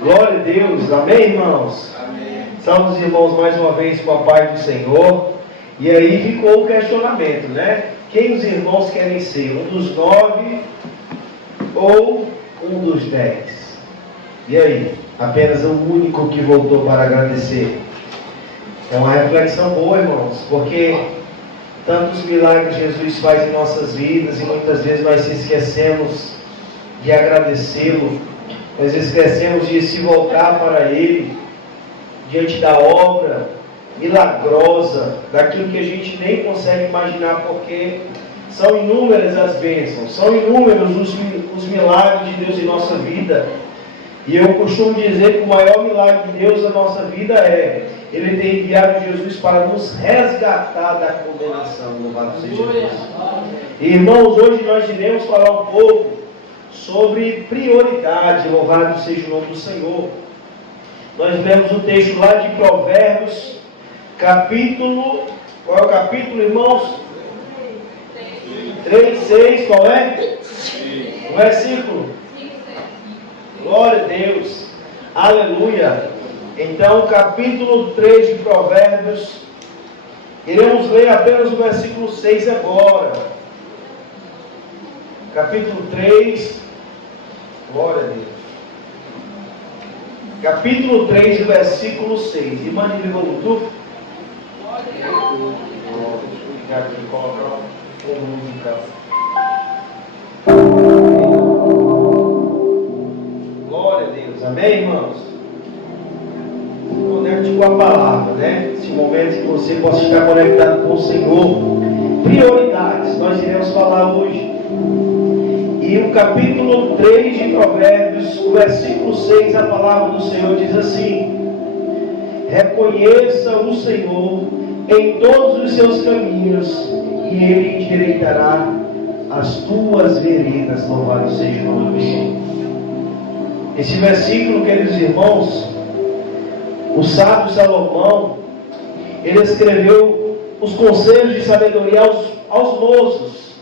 Glória a Deus, amém, irmãos? Amém. Salve os irmãos mais uma vez com a paz do Senhor. E aí ficou o questionamento, né? Quem os irmãos querem ser? Um dos 9 ou um dos 10? E aí? Apenas o único que voltou para agradecer. É uma reflexão boa, irmãos, porque tantos milagres Jesus faz em nossas vidas e muitas vezes nós se esquecemos de agradecê-lo. Nós esquecemos de se voltar para Ele diante da obra milagrosa, daquilo que a gente nem consegue imaginar, porque são inúmeras as bênçãos, são inúmeros os milagres de Deus em nossa vida. E eu costumo dizer que o maior milagre de Deus na nossa vida é Ele ter enviado Jesus para nos resgatar da condenação. Louvado seja Deus. Irmãos, hoje nós iremos falar um pouco sobre prioridade. Louvado seja o nome do Senhor. Nós lemos um texto lá de Provérbios, capítulo... Qual é o capítulo, irmãos? 3:6, qual é? O versículo. Glória a Deus. Aleluia. Então, capítulo 3 de Provérbios. Iremos ler apenas o versículo 6 agora. Capítulo 3. Glória a Deus. Capítulo 3, versículo 6. Irmã de Bluetooth. Deixa eu ligar aqui e colocar uma música. Glória a Deus. Amém, irmãos? Conecte com a palavra, né? Esse momento que você possa estar conectado com o Senhor. Prioridades. Nós iremos falar hoje. E o capítulo 3 de Provérbios, o versículo 6, a palavra do Senhor diz assim: reconheça o Senhor em todos os seus caminhos, e Ele endireitará as tuas veredas. Louvado seja o nome do Senhor. Esse versículo, queridos irmãos, o sábio Salomão, ele escreveu os conselhos de sabedoria aos moços.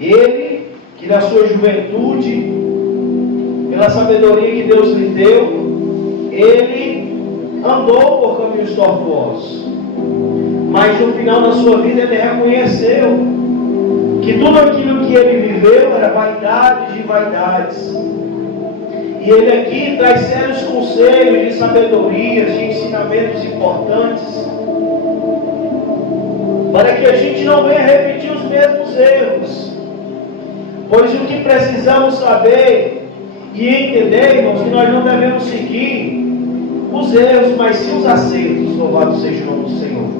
Ele, que na sua juventude, pela sabedoria que Deus lhe deu, ele andou por caminhos tortuosos. Mas no final da sua vida ele reconheceu que tudo aquilo que ele viveu era vaidade de vaidades. E ele aqui traz sérios conselhos de sabedoria, de ensinamentos importantes, para que a gente não venha repetir os mesmos erros. Pois o que precisamos saber e entender, irmãos, que nós não devemos seguir os erros, mas sim os acertos. Louvado seja o nome do Senhor.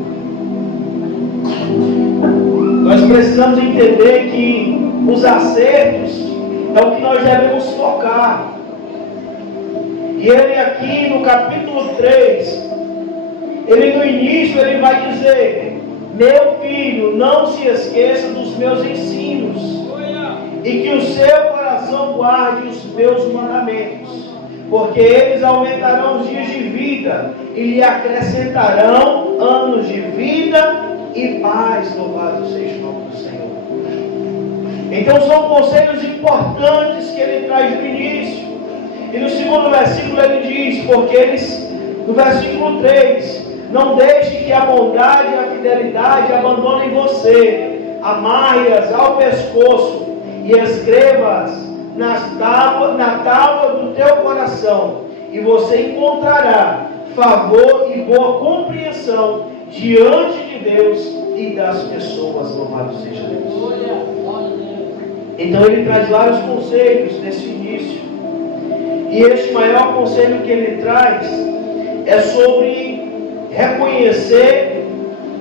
Nós precisamos entender que os acertos é o que nós devemos focar. E ele aqui no capítulo 3, ele no início ele vai dizer: meu filho, não se esqueça dos meus ensinos, e que o seu coração guarde os meus mandamentos, porque eles aumentarão os dias de vida e lhe acrescentarão anos de vida e paz. Louvado seja o nome do Senhor. Então são conselhos importantes que ele traz no início. E no segundo versículo ele diz, porque eles, no versículo 3, não deixe que a bondade e a fidelidade abandonem você, amarre-as ao pescoço e escreva-as na tábua do teu coração, e você encontrará favor e boa compreensão diante de Deus e das pessoas. Louvado seja Deus. Então ele traz vários conselhos nesse início. E este maior conselho que ele traz é sobre reconhecer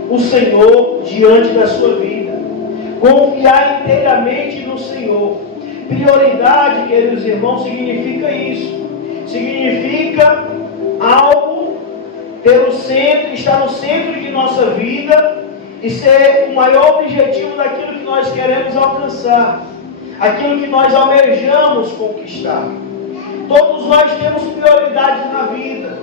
o Senhor diante da sua vida, confiar inteiramente no Senhor. Prioridade, queridos irmãos, significa isso. Significa algo ter o centro, estar no centro de nossa vida e ser o maior objetivo daquilo que nós queremos alcançar, aquilo que nós almejamos conquistar. Todos nós temos prioridades na vida.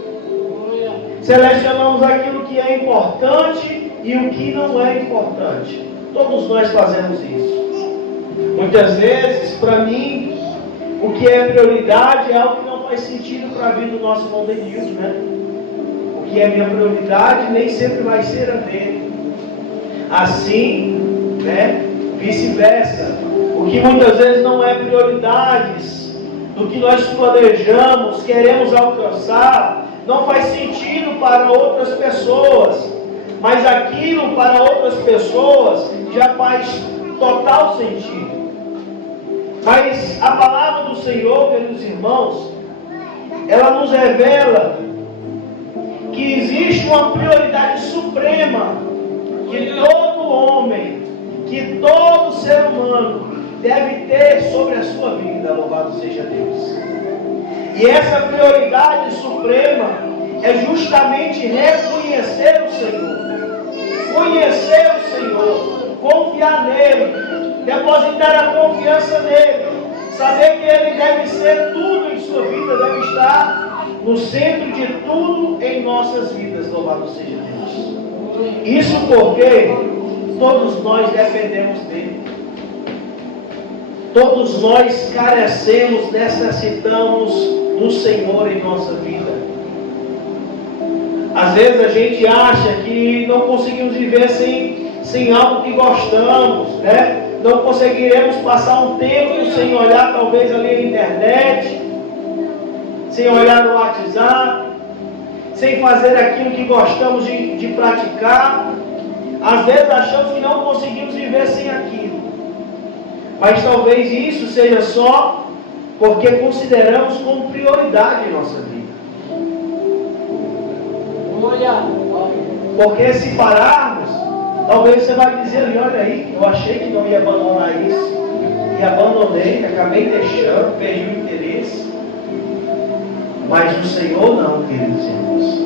Selecionamos aquilo que é importante e o que não é importante. Todos nós fazemos isso. Muitas vezes, para mim, o que é prioridade é algo que não faz sentido para a vida do nosso irmão Denilson, né? O que é minha prioridade nem sempre vai ser a dele. Assim, né? Vice-versa. O que muitas vezes não é prioridades do que nós planejamos, queremos alcançar, não faz sentido para outras pessoas, mas aquilo para outras pessoas já faz total sentido. Mas a palavra do Senhor, queridos irmãos, ela nos revela que existe uma prioridade suprema que todo homem, que todo ser humano deve ter sobre a sua vida. Louvado seja Deus. E essa prioridade suprema é justamente reconhecer o Senhor. Conhecer o Senhor, confiar nele, depositar a confiança nele, saber que ele deve ser tudo em sua vida, deve estar no centro de tudo em nossas vidas. Louvado seja Deus. Isso porque todos nós dependemos dele. Todos nós carecemos, necessitamos do Senhor em nossa vida. Às vezes a gente acha que não conseguimos viver sem algo que gostamos, né? Não conseguiremos passar um tempo sem olhar talvez ali a internet, sem olhar no WhatsApp, sem fazer aquilo que gostamos de praticar. Às vezes achamos que não conseguimos viver sem aquilo. Mas talvez isso seja só porque consideramos como prioridade em nossa vida. Porque se pararmos, talvez você vai dizer, olha aí, eu achei que não ia abandonar isso, e abandonei, acabei deixando, perdi o interesse. Mas o Senhor não, queridos irmãos.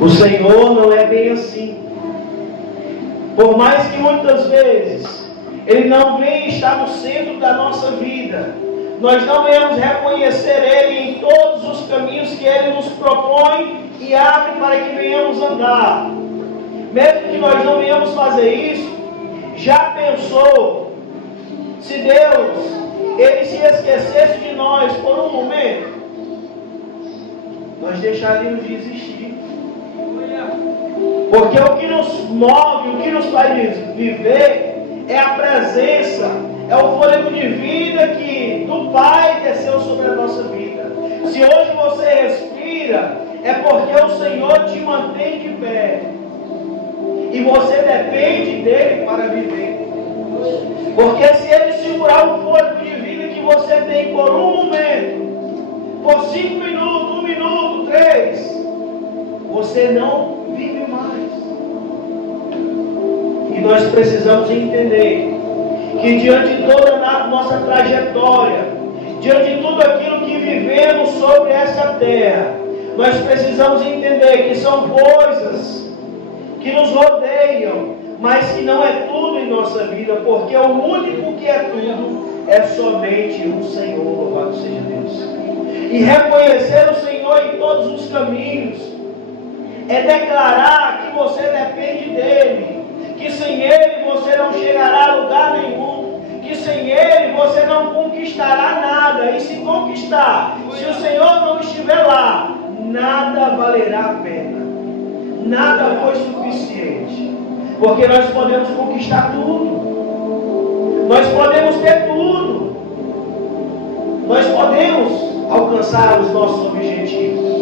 O Senhor não é bem assim. Por mais que muitas vezes Ele não venha estar no centro da nossa vida, nós não venhamos reconhecer Ele em todos os caminhos que Ele nos propõe e abre para que venhamos andar. Mesmo que nós não venhamos fazer isso, já pensou se Deus, Ele se esquecesse de nós por um momento, nós deixaríamos de existir. Porque o que nos move, o que nos faz viver é a presença, é o fôlego de vida que do Pai desceu sobre a nossa vida. Se hoje você respira, é porque o Senhor te mantém de pé. E você depende dele para viver. Porque se ele segurar o fôlego de vida que você tem por um momento, por 5 minutos, 1 minuto, 3, você não vive mais. E nós precisamos entender que diante de toda a nossa trajetória, diante de tudo aquilo que vivemos sobre essa terra, nós precisamos entender que são coisas que nos rodeiam, mas que não é tudo em nossa vida, porque o único que é tudo é somente o Senhor. Louvado seja Deus. E reconhecer o Senhor em todos os caminhos é declarar que você depende dele, que sem ele você não chegará a lugar nenhum, que sem ele você não conquistará nada. E se conquistar, se o Senhor não estiver lá, nada valerá a pena, nada foi suficiente, porque nós podemos conquistar tudo, nós podemos ter tudo, nós podemos alcançar os nossos objetivos,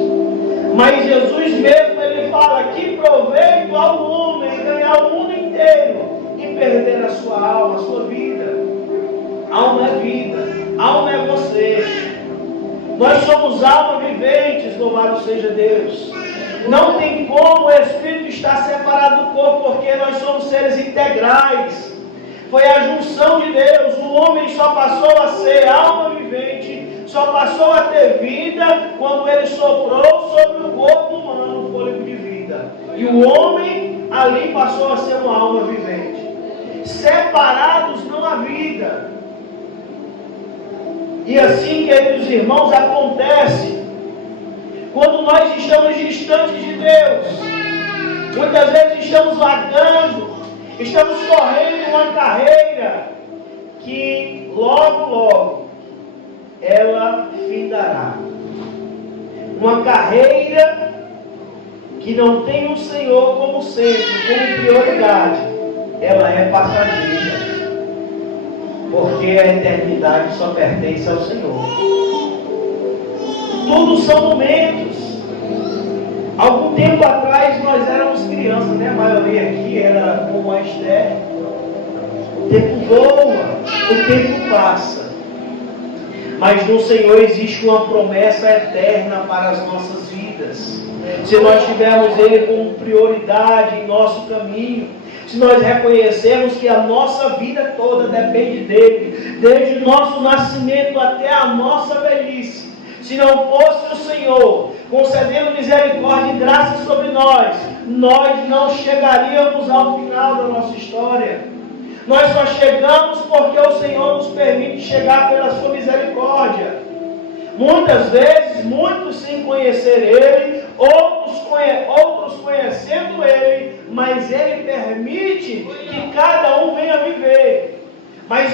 mas Jesus mesmo, ele fala que proveito ao homem ganhar o mundo inteiro e perder a sua alma, a sua vida. Alma é vida, alma é você. Nós somos alma viventes, louvado seja Deus. Não tem como o Espírito estar separado do corpo, porque nós somos seres integrais. Foi a junção de Deus. O homem só passou a ser alma vivente, só passou a ter vida quando ele soprou sobre o corpo humano o fôlego de vida. E o homem ali passou a ser uma alma vivente. Separados não há vida. E assim, queridos irmãos, acontece quando nós estamos distantes de Deus. Muitas vezes estamos vagando, estamos correndo uma carreira que logo, logo ela findará. uma carreira que não tem o Senhor como centro, como prioridade, ela é passageira. Porque a eternidade só pertence ao Senhor. Tudo são momentos. Algum tempo atrás nós éramos crianças, né? A maioria aqui era como a Esther. O tempo voa, o tempo passa. Mas no Senhor existe uma promessa eterna para as nossas vidas. Se nós tivermos Ele como prioridade em nosso caminho, se nós reconhecermos que a nossa vida toda depende dEle, desde o nosso nascimento até a nossa velhice, se não fosse o Senhor concedendo misericórdia e graça sobre nós, nós não chegaríamos ao final da nossa história. Nós só chegamos porque o Senhor nos permite chegar pela sua misericórdia. Muitas vezes, muitos sem conhecer Ele, outros conhecendo Ele, mas Ele permite que cada um venha viver. Mas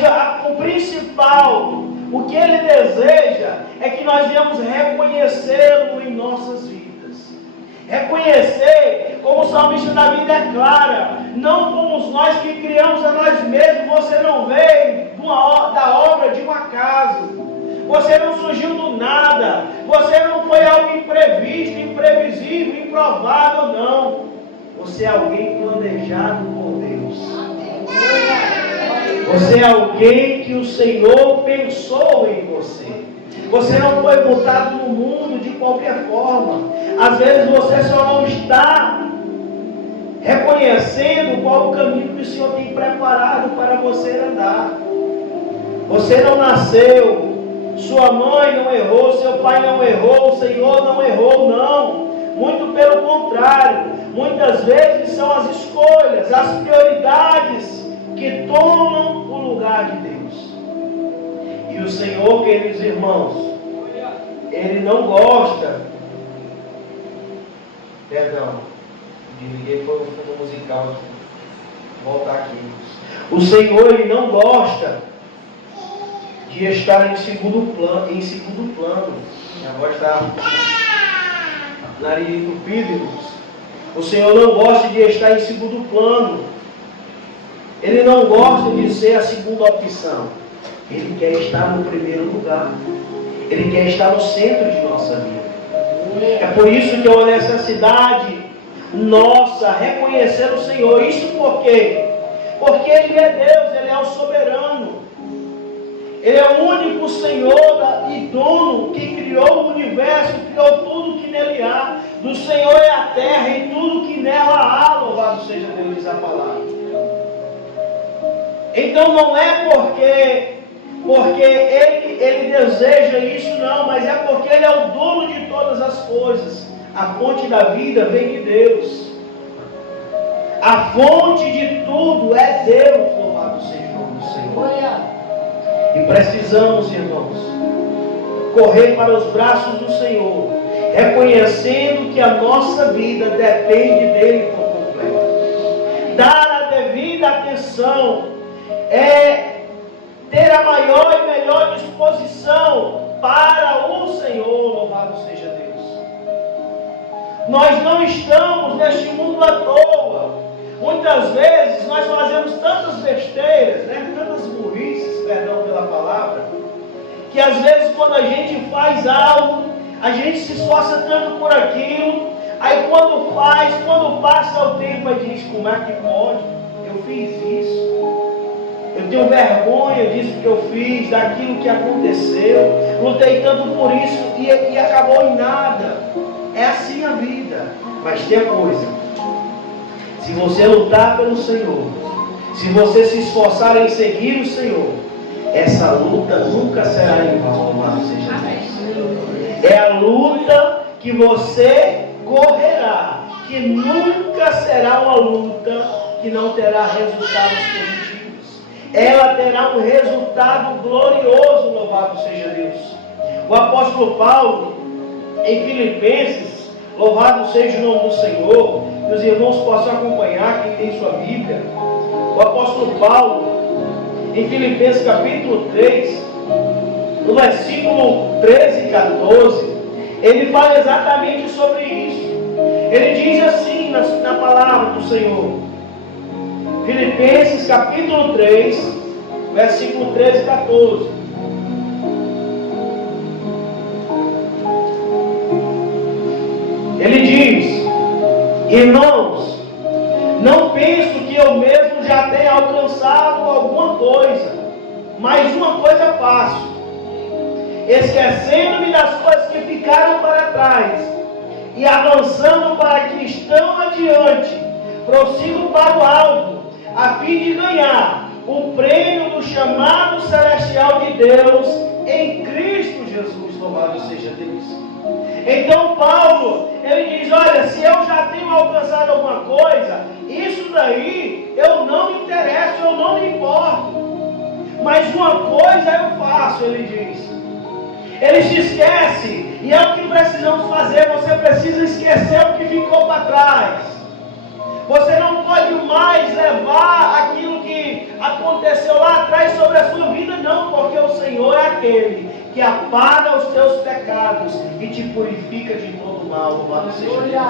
o principal, o que Ele deseja, é que nós venhamos reconhecê-lo em nossas vidas. Reconhecer, como o salmista Davi declara, não fomos nós que criamos a nós mesmos. Você não veio da obra de um acaso. Você não surgiu do nada. Você não foi algo imprevisto, imprevisível, improvável, não. Você é alguém planejado por Deus. Você é alguém que o Senhor pensou em você. Você não foi botado no mundo de qualquer forma. Às vezes você só não está reconhecendo qual o caminho que o Senhor tem preparado para você andar. Você não nasceu, sua mãe não errou, seu pai não errou, o Senhor não errou, não. Muito pelo contrário. Muitas vezes são as escolhas, as prioridades que tomam o lugar de Deus. E o Senhor, queridos irmãos, Ele não gosta. Perdão, desliguei, foi o fundo musical aqui. Vou voltar aqui. O Senhor, Ele não gosta de estar em segundo plano. Minha voz está nariz entupido, irmãos. O Senhor não gosta de estar em segundo plano. Ele não gosta de ser a segunda opção. Ele quer estar no primeiro lugar. Ele quer estar no centro de nossa vida. É por isso que é uma necessidade nossa reconhecer o Senhor. Isso por quê? Porque Ele é Deus, Ele é o soberano. Ele é o único Senhor e dono que criou o universo, criou tudo que nele há. Do Senhor é a terra e tudo que nela há, louvado seja Deus, diz a palavra. Então não é porque ele deseja isso, não, mas é porque Ele é o dono de todas as coisas. A fonte da vida vem de Deus. A fonte de tudo é Deus, louvado seja o nome do Senhor. E precisamos, irmãos, correr para os braços do Senhor, reconhecendo que a nossa vida depende dEle por completo. Dar a devida atenção é ter a maior e melhor disposição para o Senhor, louvado seja Deus. Nós não estamos neste mundo à toa. Muitas vezes nós fazemos tantas besteiras, né? Tantas burrices, perdão pela palavra, que às vezes quando a gente faz algo, a gente se esforça tanto por aquilo, aí quando passa o tempo, a gente diz, como é que pode? Eu fiz isso. Eu tenho vergonha disso que eu fiz, daquilo que aconteceu. Lutei tanto por isso e acabou em nada. É assim a vida. Mas tem a coisa. Se você lutar pelo Senhor, se você se esforçar em seguir o Senhor, essa luta nunca será em vão, louvado seja Deus. É a luta que você correrá, que nunca será uma luta que não terá resultados positivos. Ela terá um resultado glorioso, louvado seja Deus. O apóstolo Paulo, em Filipenses, louvado seja o nome do Senhor, que os irmãos possam acompanhar, quem tem sua Bíblia. O apóstolo Paulo, em Filipenses capítulo 3, no versículo 13 e 14, ele fala exatamente sobre isso. Ele diz assim na palavra do Senhor. Filipenses capítulo 3, versículo 13 e 14. Ele diz: irmãos, não penso que eu mesmo já tenha alcançado alguma coisa, mas uma coisa faço, esquecendo-me das coisas que ficaram para trás e avançando para que estão adiante, prossigo para o alto, a fim de ganhar o prêmio do chamado celestial de Deus em Cristo Jesus. Louvado seja Deus. Então Paulo, ele diz: olha, se eu já tenho alcançado alguma coisa, isso daí eu não me interesso, eu não me importo. Mas uma coisa eu faço, ele diz. Ele se esquece, e é o que precisamos fazer. Você precisa esquecer o que ficou para trás. Você não pode mais levar aquilo que aconteceu lá atrás sobre a sua vida, não, porque o Senhor é aquele que apaga os teus pecados e te purifica de todo mal. Louvado seja Deus.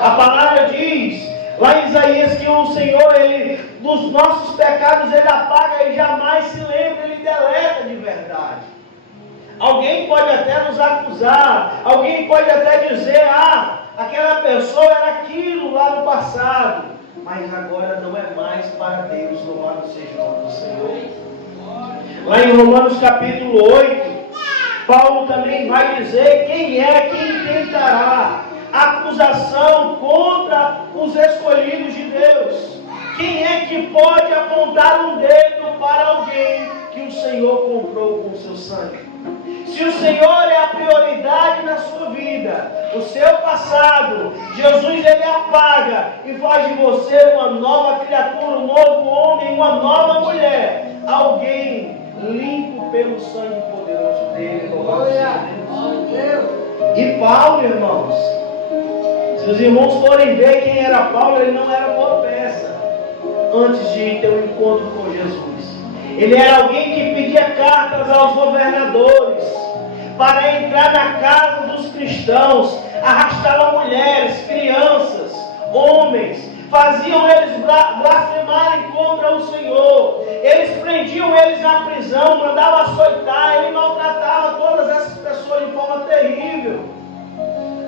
A palavra diz lá em Isaías que o Senhor, ele, dos nossos pecados, ele apaga e jamais se lembra, ele deleta de verdade. Alguém pode até nos acusar, alguém pode até dizer: aquela pessoa era aquilo lá no passado, mas agora não é mais para Deus. Louvado seja o nome do Senhor. Lá em Romanos capítulo 8, Paulo também vai dizer quem é que intentará acusação contra os escolhidos de Deus. Quem é que pode apontar um dedo para alguém que o Senhor comprou com o seu sangue? Se o Senhor é a prioridade na sua vida, o seu passado, Jesus ele apaga e faz de você uma nova criatura, um novo homem, uma nova mulher, alguém limpo pelo sangue poderoso dele. E Paulo, irmãos, se os irmãos forem ver quem era Paulo, ele não era boa peça antes de ter um encontro com Jesus. Ele era alguém que pedia cartas aos governadores para entrar na casa dos cristãos, arrastavam mulheres, crianças, homens, faziam eles blasfemarem contra o Senhor. Eles prendiam eles na prisão, mandavam açoitar, ele maltratava todas essas pessoas de forma terrível.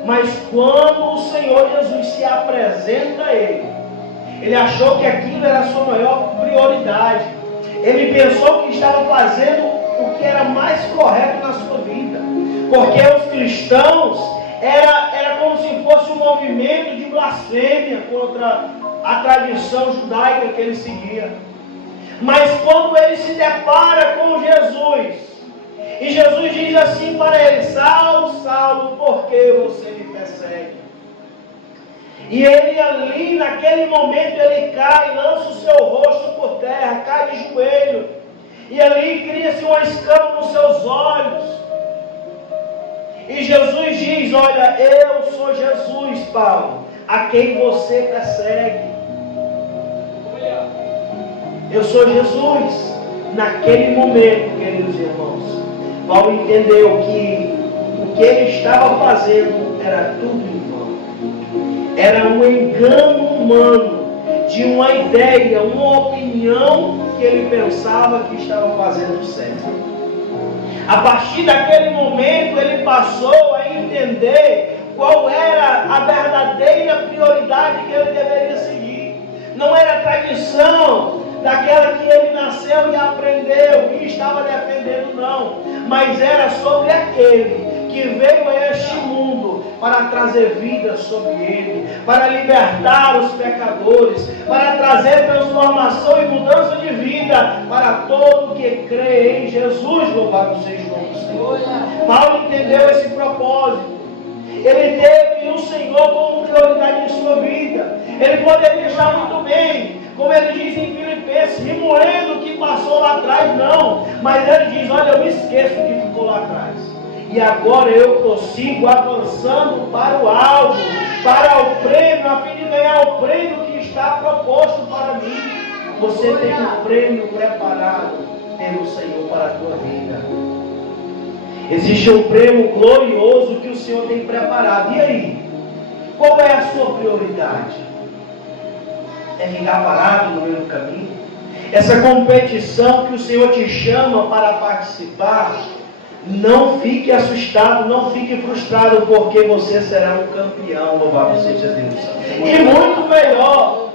Mas quando o Senhor Jesus se apresenta a ele achou que aquilo era a sua maior prioridade. Ele pensou que estava fazendo o que era mais correto na sua vida, porque os cristãos era como se fosse um movimento de blasfêmia contra a tradição judaica que ele seguia. Mas quando ele se depara com Jesus, e Jesus diz assim para ele: Saulo, Saulo, por que você me persegue? E ele ali, naquele momento, ele cai, lança o seu rosto por terra, cai de joelho. E ali cria-se uma escama nos seus olhos. E Jesus diz: olha, eu sou Jesus, Paulo, a quem você persegue. Eu sou Jesus. Naquele momento, queridos irmãos, Paulo entendeu que o que ele estava fazendo era tudo em vão. Era um engano humano, de uma ideia, uma opinião que ele pensava que estava fazendo certo. A partir daquele momento ele passou a entender qual era a verdadeira prioridade que ele deveria seguir. Não era a tradição daquela que ele nasceu e aprendeu e estava defendendo, não, mas era sobre aquele que veio a este mundo para trazer vida sobre ele, para libertar os pecadores, para trazer transformação e mudança de vida para todo que crê em Jesus. Louvado seja o nome do Senhor. Paulo entendeu esse propósito. Ele teve o Senhor como prioridade em sua vida. Ele poderia estar muito bem, como ele diz em Filipenses, remoendo o que passou lá atrás, não. Mas ele diz: olha, eu me esqueço do que ficou lá atrás. E agora eu prossigo avançando para o alvo, para o prêmio, a fim de ganhar o prêmio que está proposto para mim. Você tem um prêmio preparado pelo Senhor para a tua vida. Existe um prêmio glorioso que o Senhor tem preparado. E aí? Qual é a sua prioridade? É ficar parado no meio do caminho? Essa competição que o Senhor te chama para participar, não fique assustado, não fique frustrado, porque você será um campeão, louvado seja Deus. E muito melhor,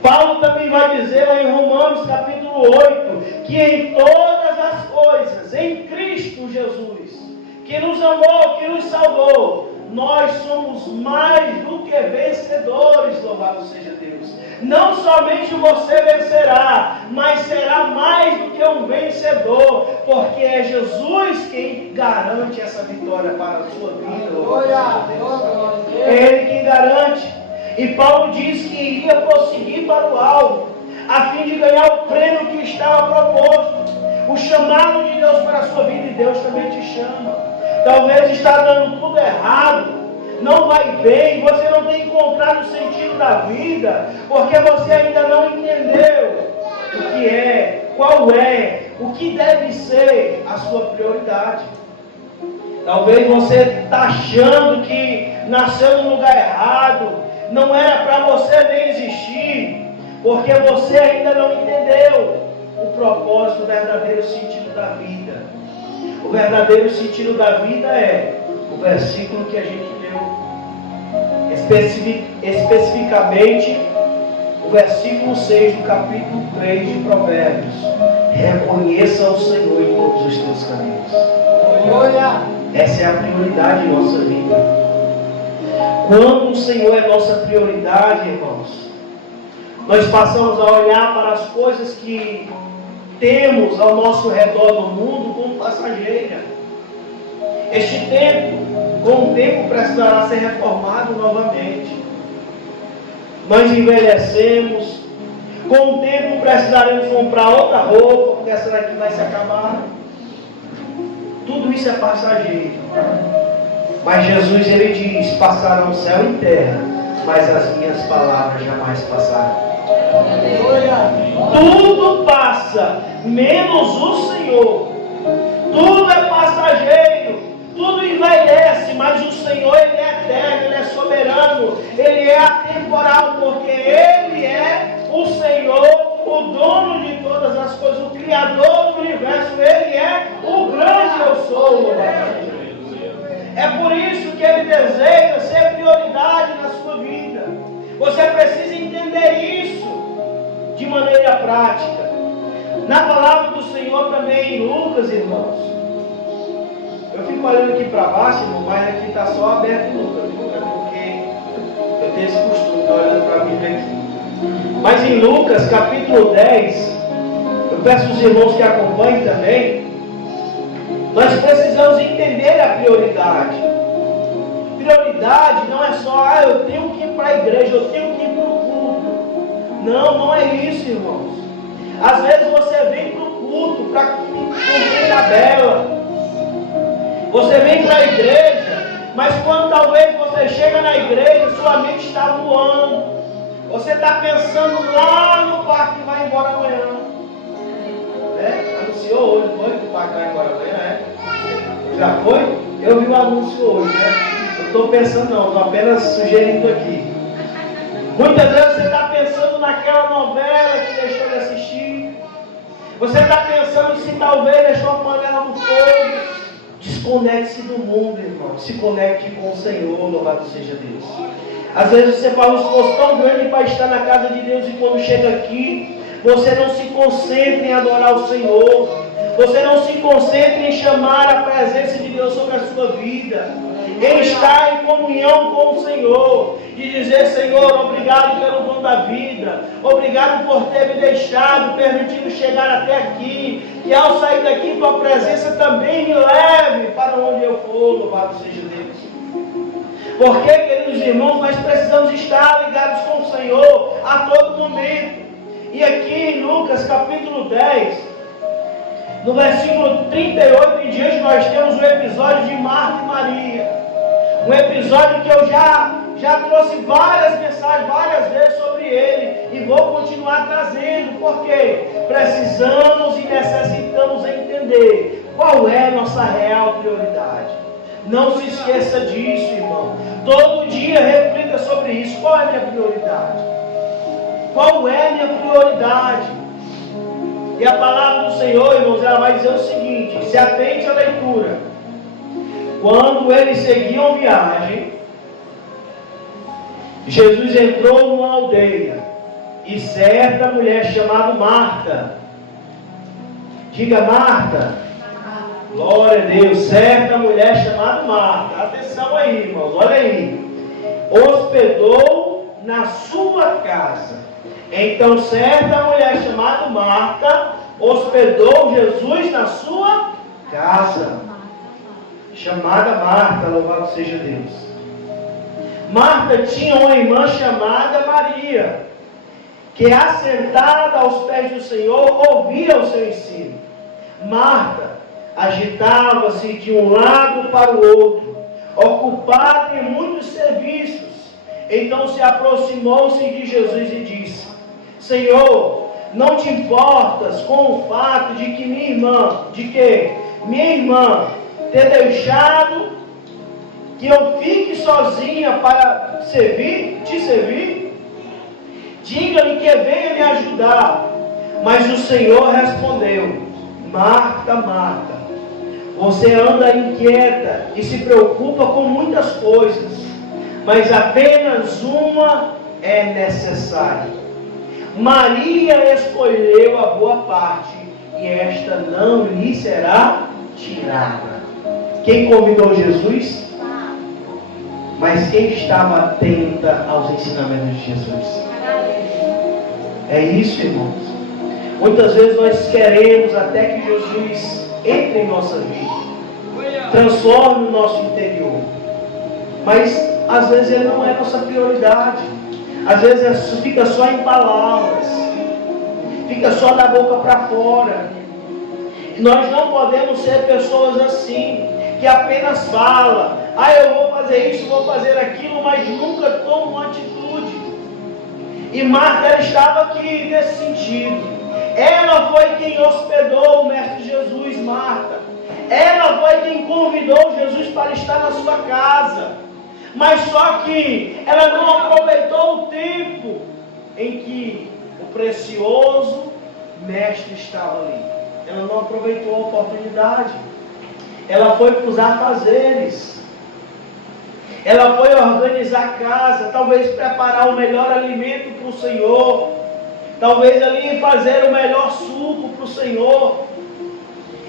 Paulo também vai dizer lá em Romanos capítulo 8, que em todas as coisas, em Cristo Jesus, que nos amou, que nos salvou, nós somos mais do que vencedores, louvado seja Deus. Não somente você vencerá, mas será mais do que um vencedor, porque é Jesus quem garante essa vitória para a sua vida, louvado seja Deus. É Ele quem garante. E Paulo diz que iria prosseguir para o alvo, a fim de ganhar o prêmio que estava proposto. O chamado de Deus para a sua vida, e Deus também te chama. Talvez está dando tudo errado, não vai bem, você não tem encontrado o sentido da vida, porque você ainda não entendeu o que é, qual é, o que deve ser a sua prioridade. Talvez você está achando que nasceu no lugar errado, não era para você nem existir, porque você ainda não entendeu o propósito, o verdadeiro sentido da vida. O verdadeiro sentido da vida é o versículo que a gente leu, especificamente o versículo 6 do capítulo 3 de Provérbios. Reconheça o Senhor em todos os teus caminhos. Essa é a prioridade em nossa vida. Quando o Senhor é nossa prioridade, irmãos, nós passamos a olhar para as coisas que temos ao nosso redor no mundo como passageira. Este tempo, com o tempo, precisará ser reformado novamente. Nós envelhecemos, com o tempo precisaremos comprar outra roupa, porque essa daqui vai se acabar. Tudo isso é passageiro. Mas Jesus, Ele diz, passarão céu e terra, mas as minhas palavras jamais passarão. Tudo passa, menos o Senhor. Tudo é passageiro, tudo envelhece, mas o Senhor, Ele é eterno, Ele é soberano, Ele é atemporal, porque Ele é o Senhor, o dono de todas as coisas, o Criador do universo. Ele é o grande eu sou. É por isso que Ele deseja ser prioridade na sua vida. Você precisa entender isso de maneira prática. Na palavra do Senhor também, em Lucas, irmãos. Eu fico olhando aqui para baixo, irmão, mas aqui está só aberto em Lucas, porque eu tenho esse costume de estar olhando para a Bíblia aqui. Mas em Lucas, capítulo 10, eu peço aos irmãos que acompanhem também. Nós precisamos entender a prioridade. Prioridade não é só, eu tenho que ir para a igreja, eu tenho que ir para o culto. Não, não é isso, irmãos. Às vezes você vem para o culto para cumprir tabela. Você vem para a igreja, mas quando talvez você chega na igreja, sua mente está voando. Você está pensando lá no parque que vai embora amanhã. Anunciou hoje, foi? Que o parque vai embora amanhã, Já foi? Eu vi o anúncio hoje, Eu estou pensando não, estou apenas sugerindo aqui. Muitas vezes você está pensando naquela novela que deixou de assistir. Você está pensando se talvez deixou a panela no fogo. Desconecte-se do mundo, irmão. Se conecte com o Senhor, louvado seja Deus. Às vezes você faz um esforço tão grande para estar na casa de Deus e quando chega aqui, você não se concentra em adorar o Senhor. Você não se concentra em chamar a presença de Deus sobre a sua vida. Em estar em comunhão com o Senhor. De dizer, Senhor, obrigado pelo dom da vida. Obrigado por ter me deixado, permitido chegar até aqui. E ao sair daqui, tua presença também me leve para onde eu for. Louvado seja Deus. Porque, queridos irmãos, nós precisamos estar ligados com o Senhor a todo momento. E aqui em Lucas capítulo 10, no versículo 38 em diante, nós temos o episódio de Marta e Maria. Um episódio que eu já trouxe várias mensagens, várias vezes sobre ele. E vou continuar trazendo, porque precisamos e necessitamos entender Qual é a nossa real prioridade? Não se esqueça disso, irmão. Todo dia reflita sobre isso. Qual é a minha prioridade? Qual é a minha prioridade? E a palavra do Senhor, irmãos, ela vai dizer o seguinte: se atente à leitura. Quando eles seguiam viagem, Jesus entrou numa aldeia e certa mulher chamada Marta, diga Marta, glória a Deus, certa mulher chamada Marta, atenção aí, irmãos, olha aí, hospedou na sua casa. Então certa mulher chamada Marta hospedou Jesus na sua casa, chamada Marta, louvado seja Deus. Marta tinha uma irmã chamada Maria, que assentada aos pés do Senhor, ouvia o seu ensino. Marta agitava-se de um lado para o outro, ocupada em muitos serviços. Então se aproximou-se de Jesus e disse: Senhor, não te importas com o fato de que minha irmã ter deixado que eu fique sozinha para te servir? Diga-lhe que venha me ajudar. Mas o Senhor respondeu: Marta, Marta, você anda inquieta e se preocupa com muitas coisas, mas apenas uma é necessária. Maria escolheu a boa parte, e esta não lhe será tirada. Quem convidou Jesus? Mas quem estava atenta aos ensinamentos de Jesus? É isso, irmãos. Muitas vezes nós queremos até que Jesus entre em nossa vida, transforme o nosso interior, mas às vezes ele não é nossa prioridade. Às vezes fica só em palavras, fica só da boca para fora. E nós não podemos ser pessoas assim, que apenas fala: eu vou fazer isso, vou fazer aquilo, mas nunca toma uma atitude. E Marta, ela estava aqui nesse sentido. Ela foi quem hospedou o Mestre Jesus, Marta. Ela foi quem convidou Jesus para estar na sua casa. Mas só que ela não aproveitou o tempo em que o precioso Mestre estava ali. Ela não aproveitou a oportunidade. Ela foi para os afazeres. Ela foi organizar a casa, talvez preparar o melhor alimento para o Senhor, talvez ali fazer o melhor suco para o Senhor.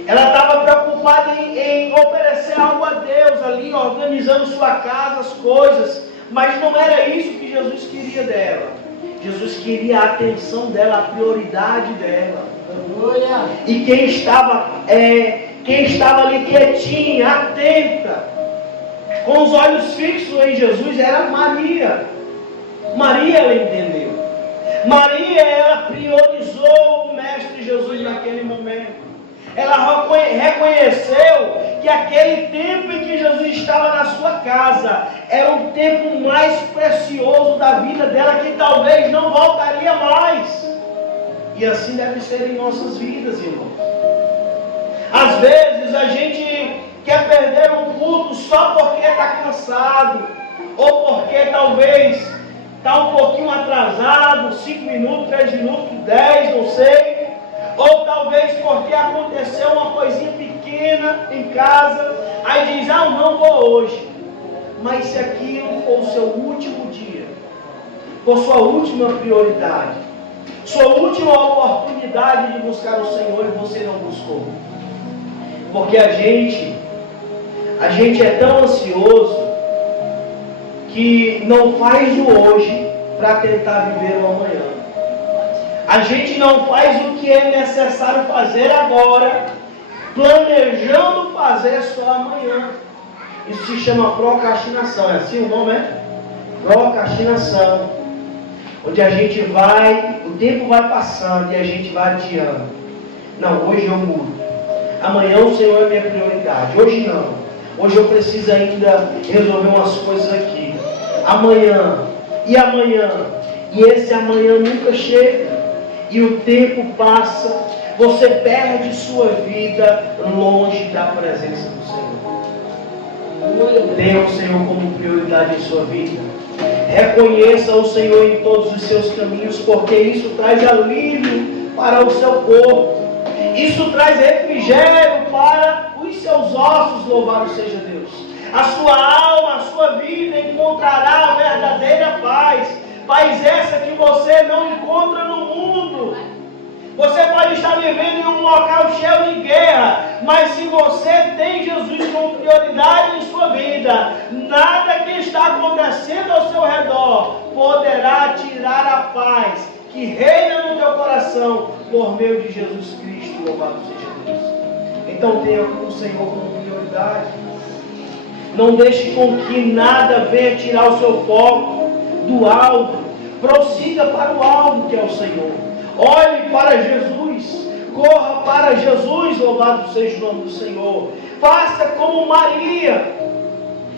Ela estava preocupada em oferecer algo a Deus ali, organizando sua casa, as coisas, mas não era isso que Jesus queria dela. Jesus queria a atenção dela, a prioridade dela. E quem estava ali quietinha, atenta, com os olhos fixos em Jesus, era Maria. Maria, ela entendeu. Maria, ela priorizou o Mestre Jesus naquele momento. Ela reconheceu que aquele tempo em que Jesus estava na sua casa era o tempo mais precioso da vida dela, que talvez não voltaria mais. E assim deve ser em nossas vidas, irmãos. Às vezes a gente quer perder um culto só porque está cansado, ou porque talvez está um pouquinho atrasado, 5 minutos, 3 minutos, 10, não sei. Ou talvez porque aconteceu uma coisinha pequena em casa, aí diz: eu não vou hoje. Mas se aquilo for o seu último dia, for sua última prioridade, sua última oportunidade de buscar o Senhor, e você não buscou. Porque a gente é tão ansioso que não faz o hoje para tentar viver o amanhã. A gente não faz o que é necessário fazer agora, planejando fazer só amanhã. Isso se chama procrastinação. É assim o nome, é? Procrastinação. Onde a gente vai, o tempo vai passando e a gente vai adiando. Não, hoje eu mudo. Amanhã o Senhor é minha prioridade. Hoje não. Hoje eu preciso ainda resolver umas coisas aqui. Amanhã. E amanhã. E esse amanhã nunca chega. E o tempo passa. você perde sua vida longe da presença do Senhor. Tenha o Senhor como prioridade em sua vida. Reconheça o Senhor em todos os seus caminhos, porque isso traz alívio para o seu corpo. Isso traz refrigério para os seus ossos, louvado seja Deus. A sua alma, a sua vida encontrará a verdadeira paz. Paz essa que você não encontra no mundo. Você pode estar vivendo em um local cheio de guerra, mas se você tem Jesus como prioridade em sua vida, nada que está acontecendo ao seu redor poderá tirar a paz que reina no teu coração por meio de Jesus Cristo, louvado seja Deus. Então tenha o Senhor como prioridade. Não deixe com que nada venha tirar o seu foco do alvo. Prossiga para o alvo que é o Senhor. Olhe para Jesus. Corra para Jesus, louvado seja o nome do Senhor. Faça como Maria.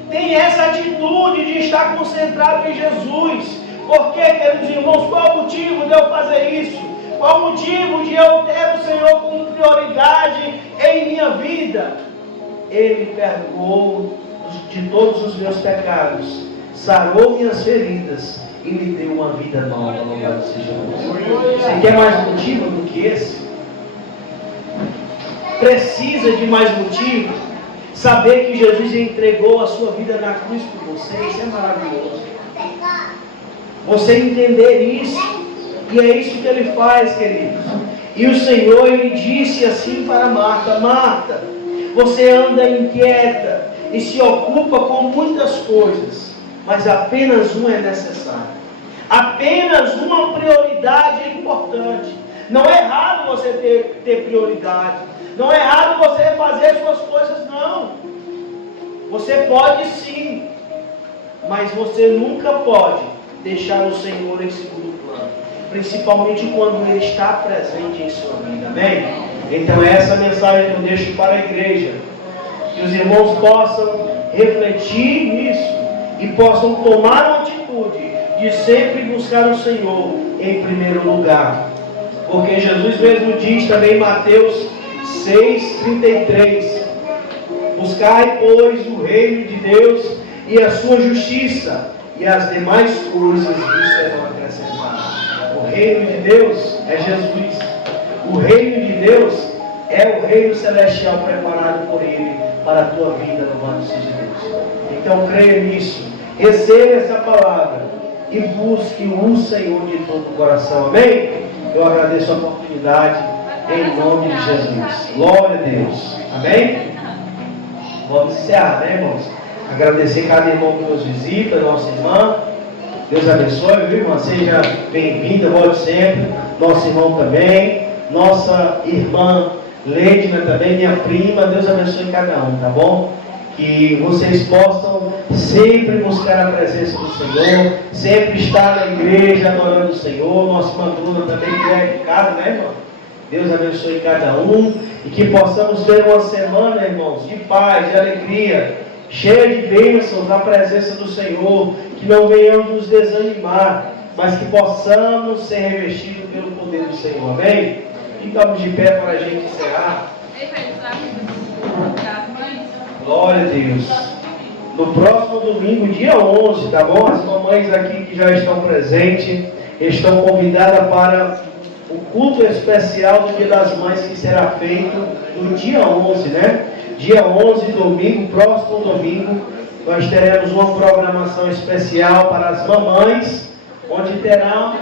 Tenha essa atitude de estar concentrado em Jesus. Porque, queridos irmãos, qual o motivo de eu fazer isso? Qual o motivo de eu ter o Senhor como prioridade em minha vida? Ele perdoou de todos os meus pecados, sarou minhas feridas e me deu uma vida nova, louvado seja Deus. Você quer mais motivo do que esse? Precisa de mais motivo? Saber que Jesus entregou a sua vida na cruz por você, isso é maravilhoso. Você entender isso, e é isso que Ele faz, queridos. E o Senhor, Ele disse assim para Marta: Marta, você anda inquieta e se ocupa com muitas coisas, mas apenas uma é necessária. Apenas uma prioridade é importante. Não é errado você ter prioridade. Não é errado você fazer suas coisas, não. Você pode sim, mas você nunca pode deixar o Senhor em segundo plano, principalmente quando Ele está presente em sua vida, amém? Então é essa mensagem que eu deixo para a igreja, que os irmãos possam refletir nisso e possam tomar a atitude de sempre buscar o Senhor em primeiro lugar, porque Jesus mesmo diz também em Mateus 6,33: buscai, pois, o reino de Deus e a sua justiça, e as demais coisas vos serão acrescentadas. O reino de Deus é Jesus. O reino de Deus é o reino celestial preparado por Ele para a tua vida, louvado seja Deus. Então creia nisso, receba essa palavra e busque o Senhor de todo o coração, amém? Eu agradeço a oportunidade em nome de Jesus. Glória a Deus, amém? Vamos encerrar, né, irmãos? Agradecer cada irmão que nos visita, nossa irmã. Deus abençoe, viu, irmã? Seja bem-vinda, volte sempre. Nosso irmão também. Nossa irmã Leidna também, minha prima. Deus abençoe cada um, tá bom? Que vocês possam sempre buscar a presença do Senhor, sempre estar na igreja adorando o Senhor. Nossa irmã Bruna também, que é de casa, né, irmão? Deus abençoe cada um. E que possamos ter uma semana, irmãos, de paz, de alegria, cheia de bênçãos na presença do Senhor, que não venhamos nos desanimar, mas que possamos ser revestidos pelo poder do Senhor, amém? Ficamos de pé para a gente encerrar. Glória a Deus. No próximo domingo, dia 11, tá bom? As mamães aqui que já estão presentes, estão convidadas para o culto especial do Dia das Mães, que será feito no dia 11, né? Dia 11, domingo, próximo domingo, nós teremos uma programação especial para as mamães, onde terá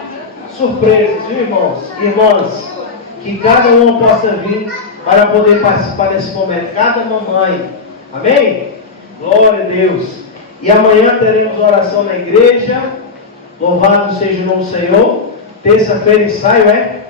surpresas, viu, irmãos? Irmãs, que cada uma possa vir para poder participar desse momento, cada mamãe, amém? Glória a Deus. E amanhã teremos oração na igreja, louvado seja o nome do Senhor. Terça-feira ensaio,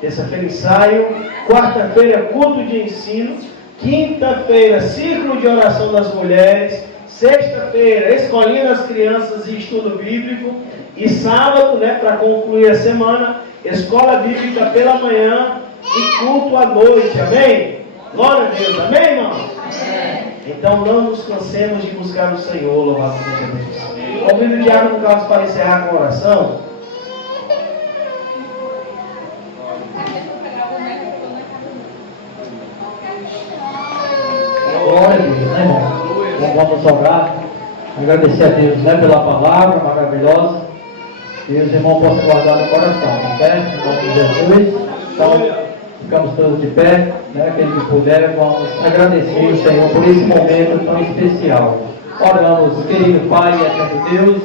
Terça-feira ensaio, quarta-feira culto de ensino, quinta-feira, círculo de oração das mulheres. Sexta-feira, escolinha das crianças e estudo bíblico. E sábado, para concluir a semana, escola bíblica pela manhã e culto à noite. Amém? Glória a Deus. Amém, irmão? Amém. Então não nos cansemos de buscar o Senhor. Louvado seja Deus. Convido o diácono Carlos para encerrar com a oração. Agradecer a Deus, né, pela palavra maravilhosa. E os irmãos possam guardar no coração, tá certo? Em nome de Jesus. Então, ficamos todos de pé, né? Aqueles que puderem, vamos agradecer o Senhor por esse momento tão especial. Oramos, querido Pai e eterno Deus,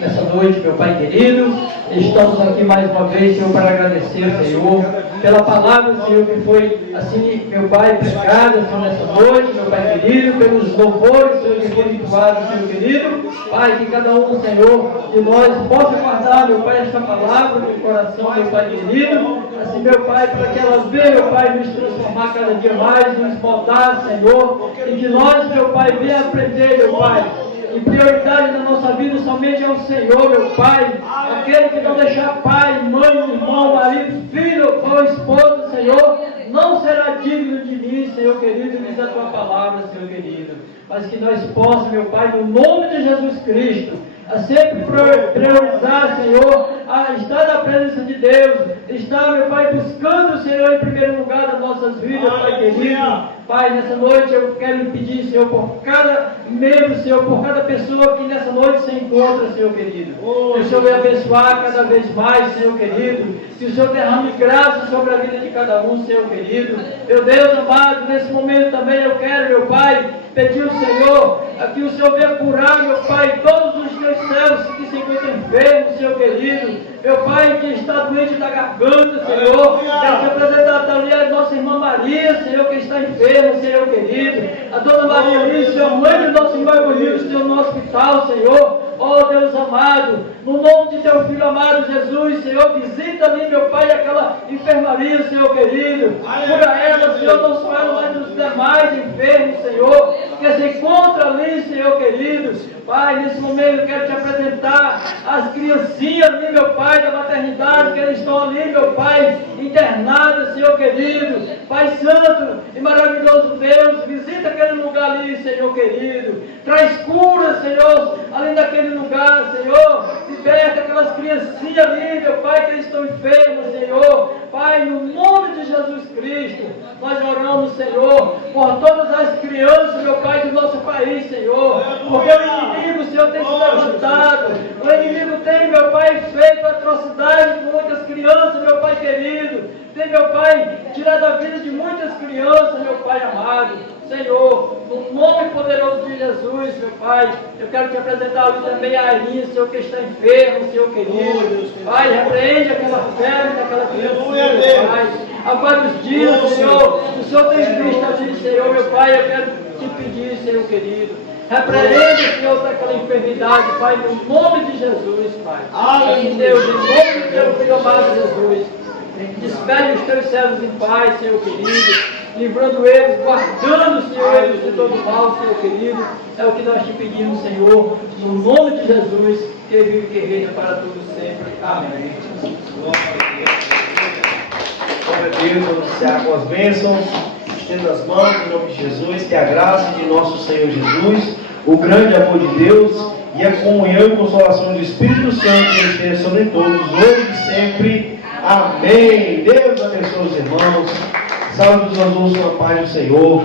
nessa noite, meu Pai querido, estamos aqui mais uma vez, Senhor, para agradecer ao Senhor pela palavra, Senhor, que foi assim, meu Pai, pregada, Senhor, nessa noite, meu Pai querido, pelos louvores, Senhor, que foram entoados, Senhor querido. Pai, que cada um, Senhor, de nós possa guardar, meu Pai, esta palavra no coração, meu Pai querido, assim, meu Pai, para que ela venha, meu Pai, nos transformar cada dia mais, nos moldar, Senhor, e que nós, meu Pai, venha aprender, meu Pai, e prioridade na nossa vida somente é o Senhor, meu Pai. Aquele que não deixar pai, mãe, irmão, marido, filho ou esposa, Senhor, não será digno de mim, Senhor querido, diz a tua palavra, Senhor querido. Mas que nós possamos, meu Pai, no nome de Jesus Cristo, a sempre priorizar, Senhor, a estar na presença de Deus, estar, meu Pai, buscando, Senhor, em primeiro lugar das nossas vidas, Pai querido. Pai, nessa noite eu quero pedir, Senhor, por cada membro, Senhor, por cada pessoa que nessa noite se encontra, Senhor querido. Que o Senhor venha abençoar cada vez mais, Senhor querido. Que o Senhor derrame graça sobre a vida de cada um, Senhor querido. Meu Deus amado, nesse momento também eu quero, meu Pai, pedir ao Senhor, que o Senhor venha curar, meu Pai, todos os teus servos que se encontram enfermos, Senhor querido. Meu Pai, que está doente da garganta, Senhor. Quero te apresentar também a nossa irmã Maria, Senhor, que está enferma, Senhor querido. A dona Maria Alice, Senhor, mãe do nosso irmão Evangelho, Senhor, no hospital, Senhor. Oh Deus amado, no nome de teu filho amado Jesus, Senhor, visita-me, meu Pai, aquela enfermaria, Senhor querido. Cura ela, Senhor, não só ela, mas os demais enfermos, Senhor, que se encontra ali, Senhor querido. Pai, nesse momento eu quero te apresentar as criancinhas ali, meu Pai, da maternidade, que eles estão ali, meu Pai, internadas, Senhor querido. Pai Santo e maravilhoso Deus, visita aquele lugar ali, Senhor querido. Traz cura, Senhor, ali naquele lugar, Senhor. Liberta aquelas criancinhas ali, meu Pai, que eles estão enfermos, Senhor. Pai, no nome de Jesus Cristo, nós oramos, Senhor, por todas as crianças, meu Pai, do nosso país, Senhor. Porque o inimigo, Senhor, tem se levantado. O inimigo tem, meu Pai, feito atrocidade com muitas crianças, meu Pai querido. Tem, meu Pai, tirado a vida de muitas crianças, meu Pai amado. Senhor, no nome poderoso de Jesus, meu Pai, eu quero te apresentar ali também a Aline, Senhor, que está enfermo, Senhor querido. Pai, repreende aquela febre daquela criança, meu Pai. Há vários dias, Senhor, o Senhor tem visto ali, Senhor, meu Pai, eu quero te pedir, Senhor querido. Repreende, Senhor, daquela enfermidade, Pai, no nome de Jesus, Pai. Amém, Deus, em nome do teu filho amado Jesus. Despede os teus servos em paz, Senhor querido, livrando eles, guardando, Senhor, eles de todo mal, Senhor querido. É o que nós te pedimos, Senhor, no nome de Jesus, que vive e que reina para todos sempre. Amém. Glória a Deus, vamos iniciar com as bênçãos. Estenda as mãos em nome de Jesus, que a graça de nosso Senhor Jesus, o grande amor de Deus e a comunhão e consolação do Espírito Santo esteja sobre todos, hoje e sempre. Amém. Deus abençoe os irmãos. Salve-nos a todos com a paz do Senhor.